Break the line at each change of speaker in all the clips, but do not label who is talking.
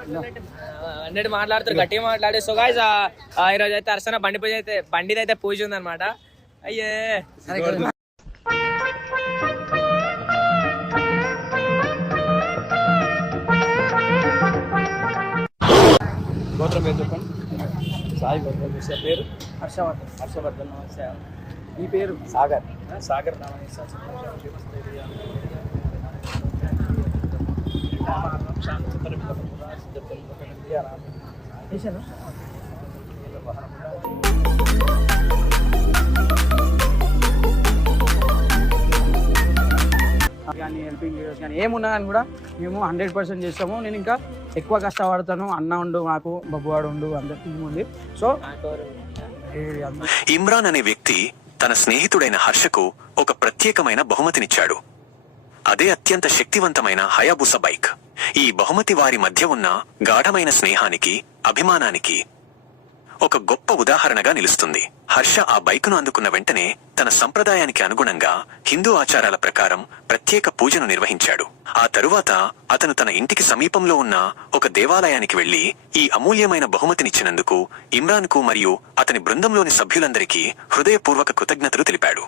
అన్నట్టు మాట్లాడుతారు గట్టిగా మాట్లాడే. సో గాయస్ ఈరోజు అయితే అర్చన బండి పూజ అయితే బండిది అయితే పూజ ఉందన్నమాట. అయ్యే.
గోత్రం పేరు చెప్పండి? సాయి గోత్రం చేసే పేరు? హర్షవర్ధన్. హర్షవర్ధన్ నమస్తే ఈ పేరు? సాగర్. సాగర్ నమస్తే కానీ హెల్పింగ్ వీడియోస్ కానీ ఏమున్నా కానీ కూడా మేము హండ్రెడ్ పర్సెంట్ చేస్తాము. నేను ఇంకా ఎక్కువ కష్టపడతాను. అన్న ఉండు నాకు బబ్బువాడు ఉండు అందరి టీం ఉంది. సో
ఇమ్రాన్ అనే వ్యక్తి తన స్నేహితుడైన హర్షకు ఒక ప్రత్యేకమైన బహుమతినిచ్చాడు. అదే అత్యంత శక్తివంతమైన హయాబుస బైక్. ఈ బహుమతి వారి మధ్య ఉన్న గాఢమైన స్నేహానికి అభిమానానికి ఒక గొప్ప ఉదాహరణగా నిలుస్తుంది. హర్ష ఆ బైకును అందుకున్న వెంటనే తన సంప్రదాయానికి అనుగుణంగా హిందూ ఆచారాల ప్రకారం ప్రత్యేక పూజను నిర్వహించాడు. ఆ తరువాత అతను తన ఇంటికి సమీపంలో ఉన్న ఒక దేవాలయానికి వెళ్ళి ఈ అమూల్యమైన బహుమతినిచ్చినందుకు ఇమ్రాన్కు మరియు అతని బృందంలోని సభ్యులందరికీ హృదయపూర్వక కృతజ్ఞతలు తెలిపాడు.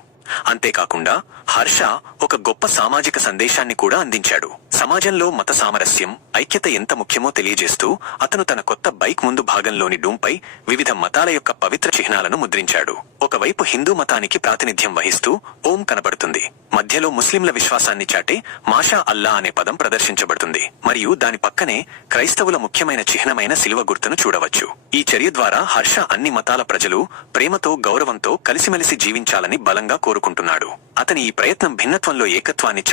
అంతేకాకుండా హర్ష ఒక గొప్ప సామాజిక సందేశాన్ని కూడా అందించాడు. సమాజంలో మత సామరస్యం ఐక్యత ఎంత ముఖ్యమో తెలియజేస్తూ అతను తన కొత్త బైక్ ముందు భాగంలోని డూంపై వివిధ మతాల యొక్క పవిత్ర చిహ్నాలను ముద్రించాడు. ఒకవైపు హిందూ మతానికి ప్రాతినిధ్యం వహిస్తూ ఓం కనబడుతుంది. మధ్యలో ముస్లింల విశ్వాసాన్ని చాటే మాషా అల్లా అనే పదం ప్రదర్శించబడుతుంది. మరియు దాని పక్కనే క్రైస్తవుల ముఖ్యమైన చిహ్నమైన శిలువ గుర్తును చూడవచ్చు. ఈ చర్య ద్వారా హర్ష అన్ని మతాల ప్రజలు ప్రేమతో గౌరవంతో కలిసిమెలిసి జీవించాలని బలంగా కోరుకుంటున్నాడు. అతని ఈ ప్రయత్నం భిన్నత్వంలో ఏకత్వాన్ని చాటి